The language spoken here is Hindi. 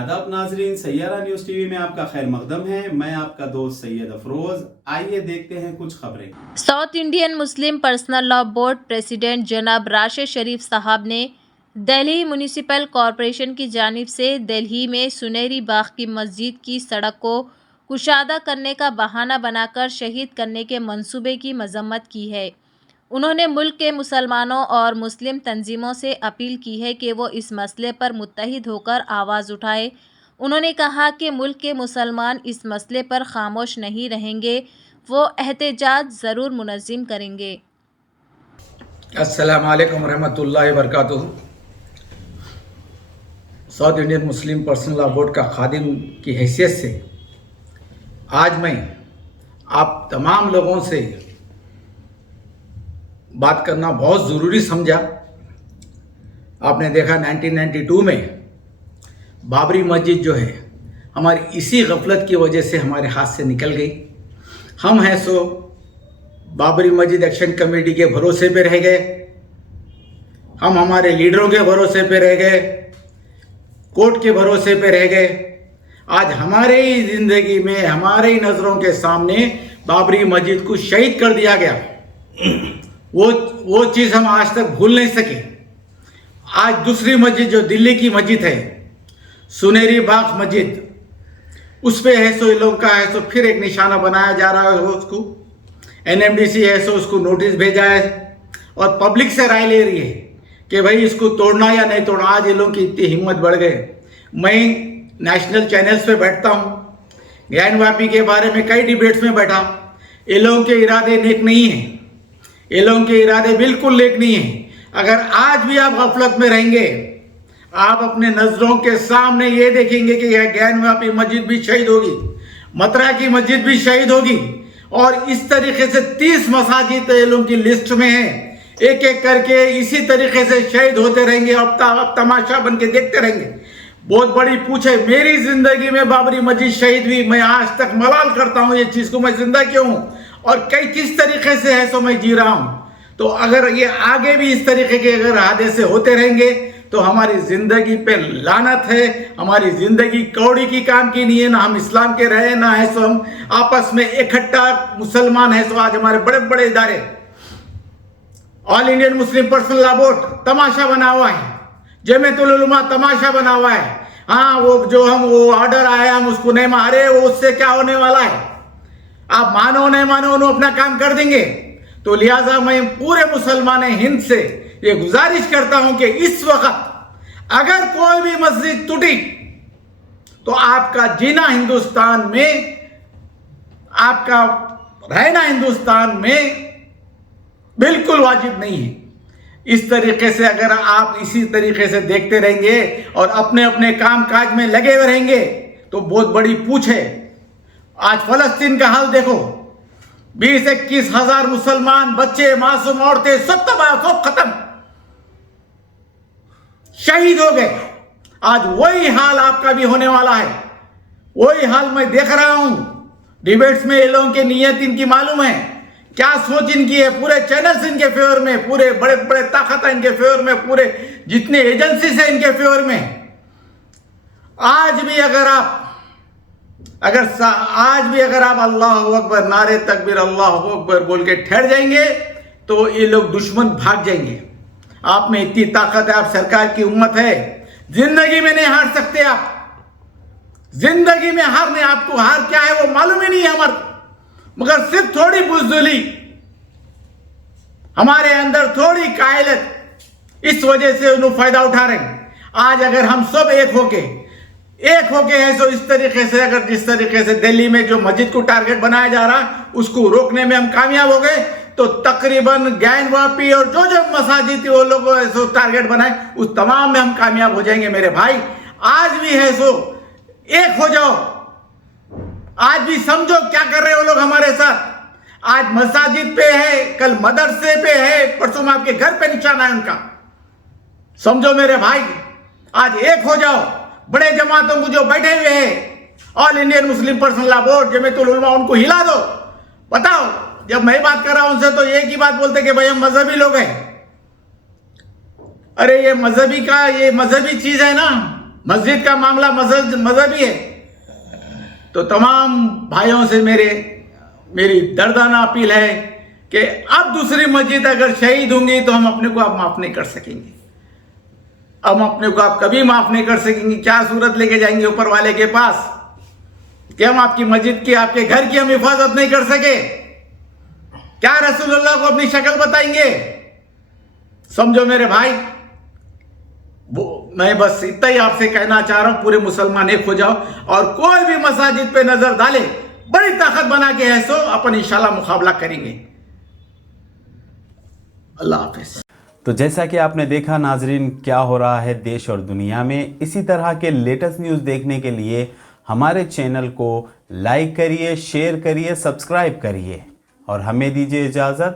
आदाब नाजरीन, सैयारा न्यूज टीवी में आपका खैर मकदम है। मैं आपका दोस्त सैयद अफरोज। आइए देखते हैं कुछ खबरें। South Indian Muslim personal law board president जनाब राशिद शरीफ साहब ने दिल्ली म्यूनिसिपल कॉरपोरेशन की जानिब से दिल्ली में सुनहरी बाग की मस्जिद की सड़क को कुशादा करने का बहाना बनाकर शहीद करने के मंसूबे की मजम्मत की है। उन्होंने मुल्क के मुसलमानों और मुस्लिम तंजीमों से अपील की है कि वो इस मसले पर मुत्तहिद होकर आवाज़ उठाए। उन्होंने कहा कि मुल्क के मुसलमान इस मसले पर खामोश नहीं रहेंगे, वो एहतजाज ज़रूर मुनज़्ज़म करेंगे। अस्सलाम वालेकुम रहमतुल्लाहि व बरकातुहू। South Indian Muslim personal law board का खादिम की हैसियत से आज मैं आप तमाम लोगों से बात करना बहुत ज़रूरी समझा। आपने देखा 1992 में बाबरी मस्जिद जो है हमारी इसी गफलत की वजह से हमारे हाथ से निकल गई। हम हैं सो बाबरी मस्जिद एक्शन कमेटी के भरोसे पे रह गए, हम हमारे लीडरों के भरोसे पे रह गए, कोर्ट के भरोसे पे रह गए। आज हमारे ही ज़िंदगी में हमारे ही नज़रों के सामने बाबरी मस्जिद को शहीद कर दिया गया। वो चीज़ हम आज तक भूल नहीं सके। आज दूसरी मस्जिद जो दिल्ली की मस्जिद है, सुनहरी बाग मस्जिद, उस पे है सो इन लोगों का है सो फिर एक निशाना बनाया जा रहा है। उसको NMDC है सो उसको नोटिस भेजा है और पब्लिक से राय ले रही है कि भाई इसको तोड़ना या नहीं तोड़ना। आज इन लोगों की इतनी हिम्मत बढ़ गए। मैं नेशनल चैनल्स पे बैठता हूँ, ज्ञानवापी के बारे में कई डिबेट्स में बैठा। इन लोगों के इरादे नेक नहीं हैं, ये लोगों के इरादे बिल्कुल नेक नहीं है। अगर आज भी आप गफलत में रहेंगे, आप अपने नजरों के सामने ये देखेंगे कि यह ज्ञानवापी मस्जिद भी शहीद होगी, मथुरा की मस्जिद भी शहीद होगी और इस तरीके से 30 मसाजिद ये लोगों की लिस्ट में है। एक एक करके इसी तरीके से शहीद होते रहेंगे। अब तमाशा बन के देखते रहेंगे। बहुत बड़ी पूछ है। मेरी जिंदगी में बाबरी मस्जिद शहीद हुई, मैं आज तक मलाल करता हूँ ये चीज को, मैं जिंदा क्यों हूँ और कई किस तरीके से है सो मैं जी रहा हूं। तो अगर ये आगे भी इस तरीके के अगर हादसे होते रहेंगे तो हमारी जिंदगी पे लानत है। हमारी जिंदगी कौड़ी की काम की नहीं है, ना हम इस्लाम के रहे ना है सो हम आपस में इकट्ठा मुसलमान है। सो आज हमारे बड़े बड़े इदारे, all Indian Muslim personal law board तमाशा बना हुआ है, जमीयतुल उलमा तमाशा बना हुआ है। हाँ, वो ऑर्डर आया, हम उसको नहीं मारे, वो उससे क्या होने वाला है। आप मानो नहीं मानो उन्होंने अपना काम कर देंगे। तो लिहाजा मैं पूरे मुसलमान हिंद से ये गुजारिश करता हूं कि इस वक्त अगर कोई भी मस्जिद टूटी तो आपका जीना हिंदुस्तान में, आपका रहना हिंदुस्तान में बिल्कुल वाजिब नहीं है। इस तरीके से अगर आप इसी तरीके से देखते रहेंगे और अपने अपने काम काज में लगे हुए रहेंगे तो बहुत बड़ी पूछ है। आज फलस्तीन का हाल देखो, 20-21 हजार मुसलमान बच्चे, मासूम औरतें सब तबाह, सब खत्म, शहीद हो गए। आज वही हाल आपका भी होने वाला है। वही हाल मैं देख रहा हूं डिबेट्स में। ये लोगों की नीयत इनकी मालूम है, क्या सोच इनकी है। पूरे चैनल्स इनके फेवर में, पूरे बड़े बड़े ताकत है इनके फेवर में, पूरे जितने एजेंसीज है इनके फेवर में। आज भी अगर आप अल्लाहु अकबर, नारे तकबीर, अल्लाहु अकबर बोल के ठहर जाएंगे तो ये लोग दुश्मन भाग जाएंगे। आप में इतनी ताकत है, आप सरकार की उम्मत है, जिंदगी में नहीं हार सकते। आप जिंदगी में हारने, आपको हार क्या है वो मालूम ही नहीं है हमारे, मगर सिर्फ थोड़ी बुज़दिली, हमारे अंदर थोड़ी कायलत, इस वजह से उन्हें फायदा उठा रहे हैं। आज अगर हम सब एक होके है सो इस तरीके से, अगर जिस तरीके से दिल्ली में जो मस्जिद को टारगेट बनाया जा रहा उसको रोकने में हम कामयाब हो गए तो तकरीबन ज्ञानवापी और जो मसाजिद वो लोग सो टारगेट बनाए उस तमाम में हम कामयाब हो जाएंगे। मेरे भाई, आज भी है सो एक हो जाओ। आज भी समझो क्या कर रहे हो लोग हमारे साथ। आज मसाजिद पे है, कल मदरसे पे है, परसों में आपके घर पे निशाना है उनका। समझो मेरे भाई, आज एक हो जाओ। बड़े जमातों को जो बैठे हुए हैं, all Indian Muslim personal law board, Jamiatul उलमा, उनको हिला दो। बताओ, जब मैं बात कर रहा हूं उनसे तो एक ही बात बोलते कि भाई हम मजहबी लोग हैं। अरे ये मजहबी चीज है ना, मस्जिद का मामला मजहबी है। तो तमाम भाइयों से मेरी दर्दाना अपील है कि अब दूसरी मस्जिद अगर शहीद होंगी तो हम अपने को आप माफ नहीं कर सकेंगे। हम अपने को आप कभी माफ नहीं कर सकेंगे। क्या सूरत लेके जाएंगे ऊपर वाले के पास कि हम आपकी मस्जिद की, आपके घर की हम हिफाजत नहीं कर सके? क्या रसूलुल्लाह को अपनी शक्ल बताएंगे? समझो मेरे भाई, मैं बस इतना ही आपसे कहना चाह रहा हूं, पूरे मुसलमान एक हो जाओ और कोई भी मसाजिद पे नजर डाले, बड़ी ताकत बना के है सो अपन इंशाल्लाह मुकाबला करेंगे। अल्लाह हाफिज। तो जैसा कि आपने देखा नाजरीन, क्या हो रहा है देश और दुनिया में। इसी तरह के लेटेस्ट न्यूज़ देखने के लिए हमारे चैनल को लाइक करिए, शेयर करिए, सब्सक्राइब करिए और हमें दीजिए इजाज़त।